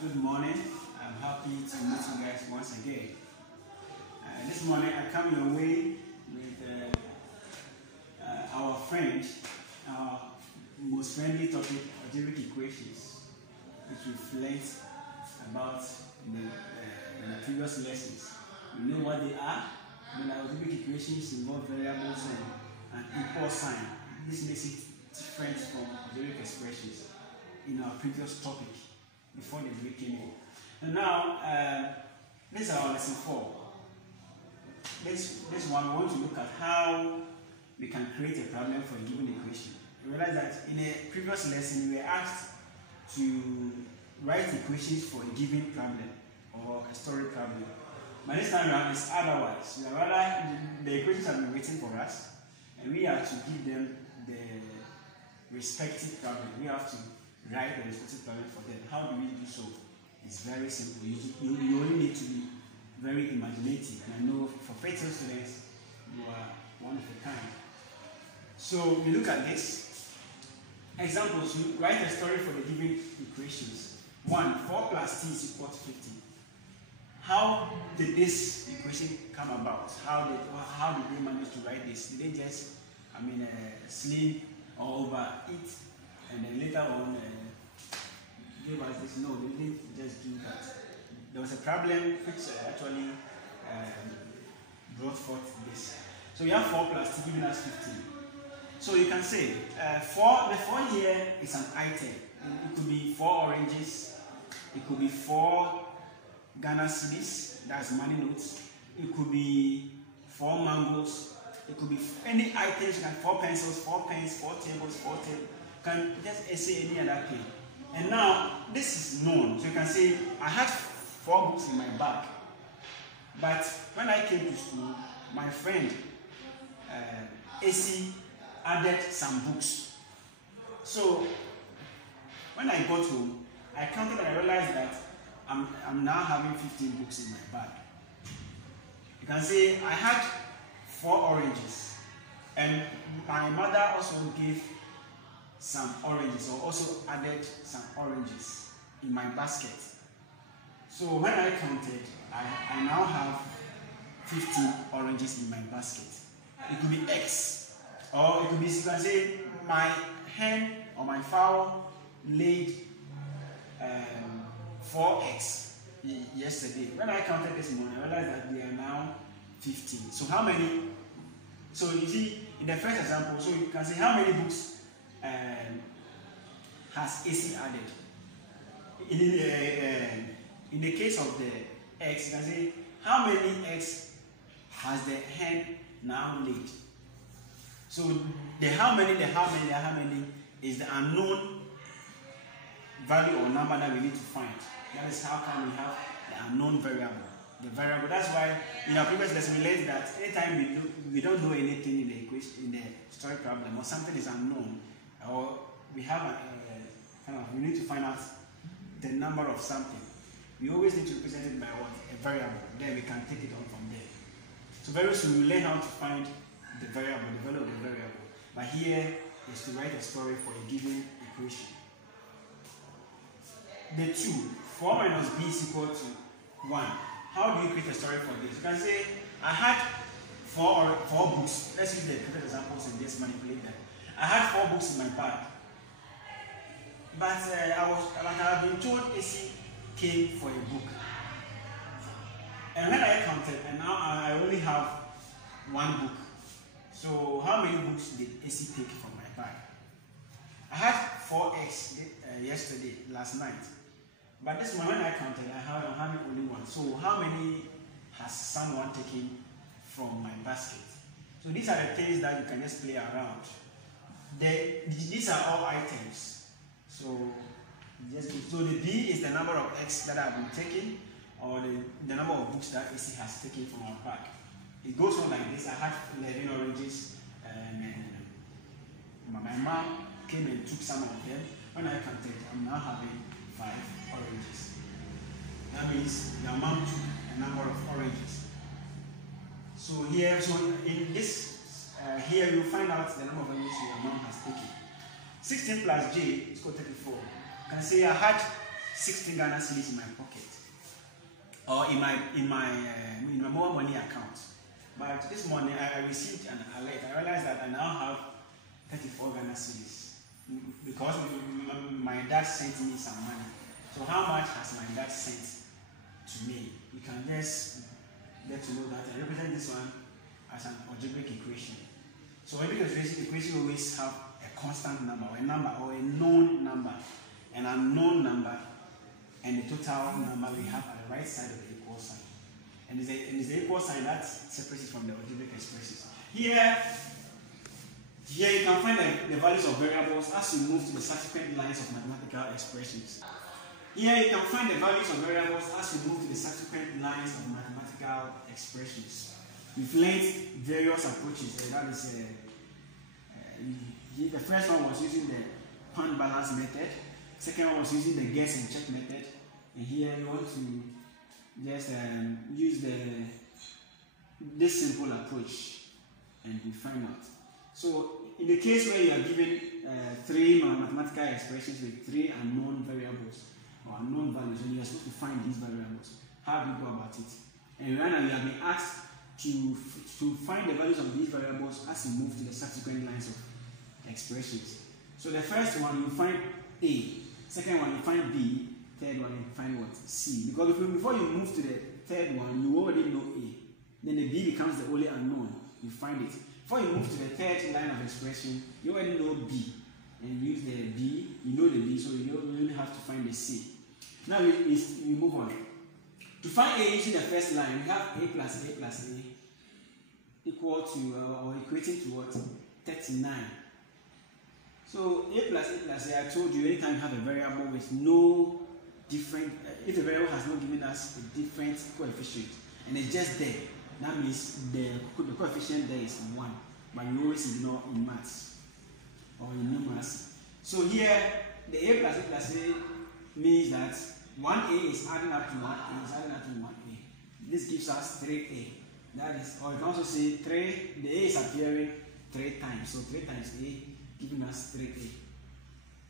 Good morning. I'm happy to meet you guys once again. This morning I come your way with our friend, our most friendly topic, algebraic equations, which we've learned about in the previous lessons. We know what they are. When algebraic equations involve variables and equal sign. This makes it different from algebraic expressions in our previous topic before the break came in. And now, this is our lesson 4. This one, we want to look at how we can create a problem for a given equation. You realize that in a previous lesson, we were asked to write equations for a given problem or a story problem. But this time around, it's otherwise. The equations have been written for us, and we have to give them the respective problem. We have to write the respective problem for them. How do we do so? It's very simple. You only need to be very imaginative. And I know for Fatal students, you are one of a kind. So we look at this. Examples, you write a story for the given equations. 1, 4 plus t is equal to 15. How did this equation come about? How did they manage to write this? Did they just, sleep or overeat, and then later on give us this? No, they didn't just do that. There was a problem which actually brought forth this. So we have 4 plus t giving us 15. So you can say the 4 here is an item. It could be 4 oranges. It could be 4 Ghana cedis, that's money notes. It could be 4 mangoes. It could be any items. You can 4 pencils, 4 pens, 4 tables, 4 tables. You can just say any other thing. And now this is known. So you can say I had 4 books in my bag. But when I came to school, my friend AC added some books. So when I got home, I counted and I realized that I'm now having 15 books in my bag. You can say I had 4 oranges, and my mother also gave some oranges, or also added some oranges in my basket. So when I counted, I now have 15 oranges in my basket. It could be X, or it could be, you can say, my hen or my fowl laid 4 eggs yesterday. When I counted this morning, I realized that they are now 15. So how many? So you see, in the first example, so you can say how many books has AC added. In the case of the eggs, you can say how many eggs has the hen now laid. So the how many is the unknown value or number that we need to find. That is how come we have the unknown variable. The variable. That's why in our previous lesson we learned that anytime we don't know anything in the equation, in the story problem, or something is unknown, or we have we need to find out the number of something, we always need to represent it by what? A variable. Then we can take it on from there. So very soon we learn how to find the variable, the value of the variable. But here is to write a story for a given equation. The 2, 4 minus b is equal to 1. How do you create a story for this? You can say, I had 4 books. Let's use the previous examples and just manipulate them. I had 4 books in my bag. But I have been told AC came for a book. And when I counted, and now I only have 1 book. So how many books did AC take from my bag? I had 4 eggs yesterday, last night. But this one, when I counted, I'm having only 1. So how many has someone taken from my basket? So these are the things that you can just play around. These are all items. So the B is the number of eggs that have been taken, or the number of books that AC has taken from our bag. It goes on like this. I had 11 oranges, and my mom came and took some of them. When I counted, I'm now having 5 oranges. That means your mom took a number of oranges. So here, in this, here you find out the number of oranges your mom has taken. 16 plus j is equal to 34. You can say I had 16 Ghana cedis in my pocket or in my mobile money account. But this morning I received an alert. I realized that I now have 34 Ghana cedis because my dad sent me some money. So how much has my dad sent to me? You can just get to know that I represent this one as an algebraic equation. So algebraic equation always have a constant number or a known number, an unknown number, and the total number we have at the right side of the equal sign. And it's the equal sign that separates it from the algebraic expressions. Here you can find the values of variables as you move to the subsequent lines of mathematical expressions. Here you can find the values of variables as you move to the subsequent lines of mathematical expressions. We've learned various approaches. That is, the first one was using the pound balance method. Second one was using the guess and check method. And here we want to just use this simple approach, and we find out. So in the case where you are given three mathematical expressions with three unknown variables or unknown values, and you are supposed to find these variables, how do you go about it? And right now you have been asked to find the values of these variables as you move to the subsequent lines of expressions. So the first one, you find A. Second one, you find B. Third one, you find what? C. Because before you move to the third one, you already know A. Then the B becomes the only unknown. You find it. Before you move to the third line of expression, you already know B. And you use the B, you know the B, so you only have to find the C. Now we move on. To find A using the first line, we have A plus A equal to, or equating to what? 39. So A plus A, I told you, anytime you have a variable with no different, if the variable has not given us a different coefficient, and it's just there, that means the coefficient there is 1, but you always ignore in maths or in numbers. So here, the A plus A means that 1A is adding up to 1A is adding up to 1A. This gives us 3A. That is, or you can also say 3, the A is appearing 3 times. So 3 times A giving us 3A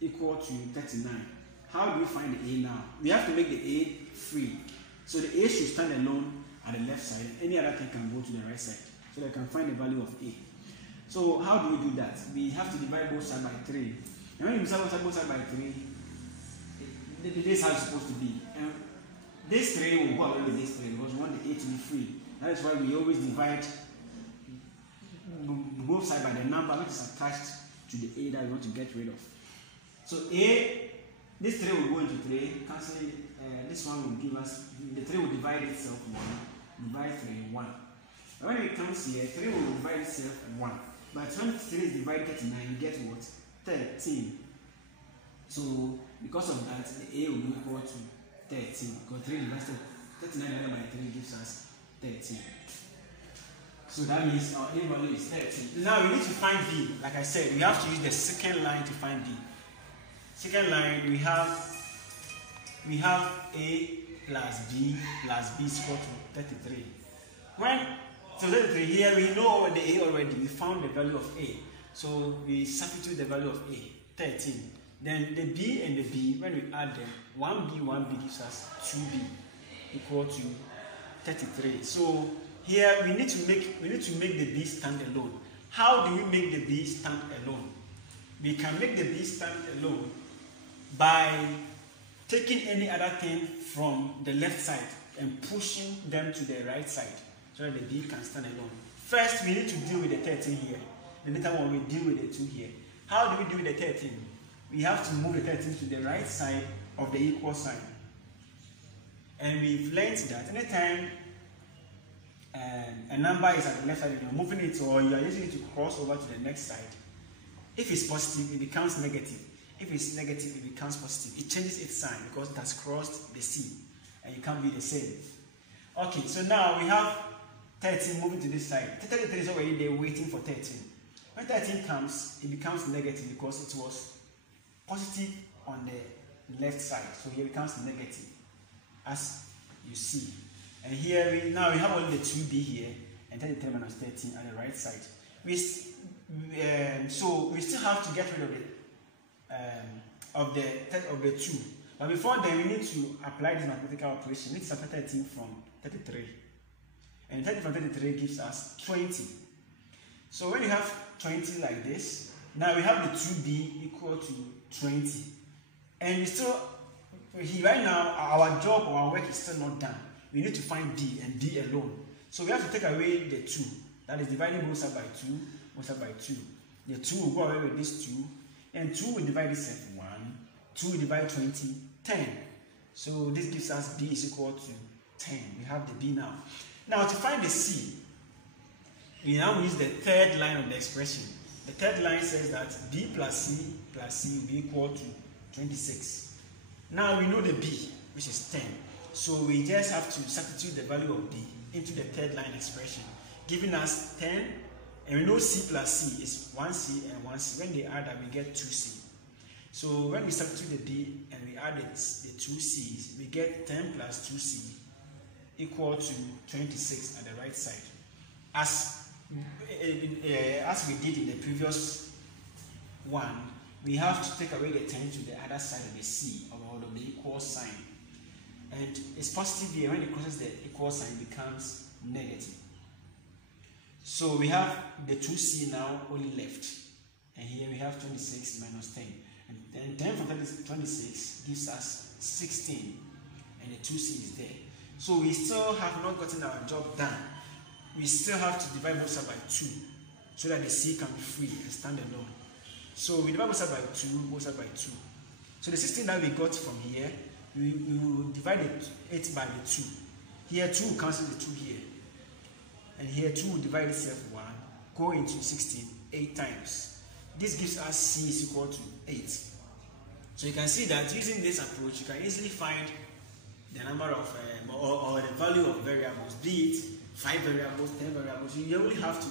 equal to 39. How do we find the A now? We have to make the A free. So the A should stand alone at the left side. Any other thing can go to the right side. So they can find the value of A. So how do we do that? We have to divide both sides by 3. And when you divide both sides by 3, this is how it's supposed to be. And this 3 will go away with this 3 because we want the A to be free. That is why we always divide both sides by the number which is attached to the A that we want to get rid of. So A, this 3 will go into 3, cancelling, this one will give us, the 3 will divide itself 1, divide 3, 1. When it comes here, 3 will divide itself 1. But when 3 is divided 39, you get what? 13. So because of that, the A will be equal to 13. Because 3 divided 39 divided by 3 gives us 13. So that means our A value is 13. Now we need to find B. Like I said, we have to use the second line to find B. Second line, we have A plus B is equal to 33. So 33 here, we know the A already. We found the value of A. So we substitute the value of A, 13. Then the B and the B, when we add them, 1B gives us 2B equal to 33. So here we need to make the B stand alone. How do we make the B stand alone? We can make the B stand alone by taking any other thing from the left side and pushing them to the right side so that the B can stand alone. First, we need to deal with the 13 here. The later one, we deal with the 2 here. How do we deal with the 13? We have to move the 13 to the right side of the equal sign. And we've learned that anytime a number is at the left side, you're moving it or you are using it to cross over to the next side. If it's positive, it becomes negative. If it's negative, it becomes positive. It changes its sign because it has crossed the C. And you can't be the same. Okay, so now we have 13 moving to this side. 33 is already there waiting for 13. When 13 comes, it becomes negative because it was positive on the left side. So here it becomes negative, as you see. And here now we have only the 2B here and 33 minus 13 at the right side. So we still have to get rid of the 2. But before then, we need to apply this mathematical operation. We need to subtract 13 from 33. And 30 from 33 gives us 20. So when you have 20 like this, now we have the 2b equal to 20. And we still, right now, our job or our work is still not done. We need to find d and d alone. So we have to take away the 2. That is dividing both sides by 2, both sides by 2. The 2 will go away with this 2. And 2 will divide itself 1. 2 will divide 20, 10. So this gives us b is equal to 10. We have the b now. Now to find the c, we now use the third line of the expression. The third line says that b plus c will be equal to 26. Now we know the b, which is 10. So we just have to substitute the value of b into the third line expression, giving us 10. And we know c plus c is 1c and 1c. When they add that, we get 2c. So when we substitute the b and we add the 2c's, we get 10 plus 2c equal to 26 at the right side. As we did in the previous one, we have to take away the 10 to the other side of the c, or the equal sign. And it's positive here. When it crosses the equal sign, it becomes negative. So we have the 2c now only left. And here we have 26 minus 10. And then 10 from 26 gives us 16. And the 2c is there. So we still have not gotten our job done. We still have to divide both sides by 2 so that the c can be free and stand alone. So we divide both sides by 2, both sides by 2. So the 16 that we got from here, we will divide it by the 2. Here 2 will cancel the 2 here. And here 2 will divide itself 1, go into 16 8 times. This gives us c is equal to 8. So you can see that using this approach, you can easily find the number of or the value of variables, be it 5 variables, 10 variables. You only have to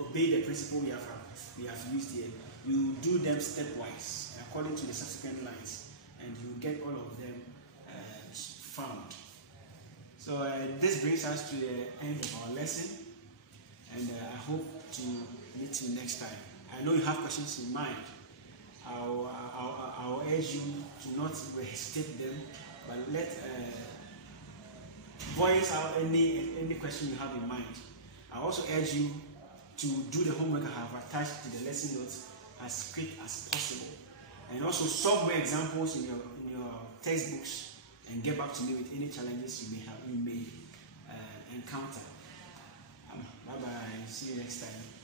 obey the principle we have used here. You do them stepwise according to the subsequent lines, and you get all of them found. So this brings us to the end of our lesson, and I hope to meet you next time. I know you have questions in mind. I'll urge you to not hesitate them, but let voice out any question you have in mind. I also urge you to do the homework I have attached to the lesson notes as quick as possible, and also solve more examples in your textbooks and get back to me with any challenges you may encounter. Bye bye. See you next time.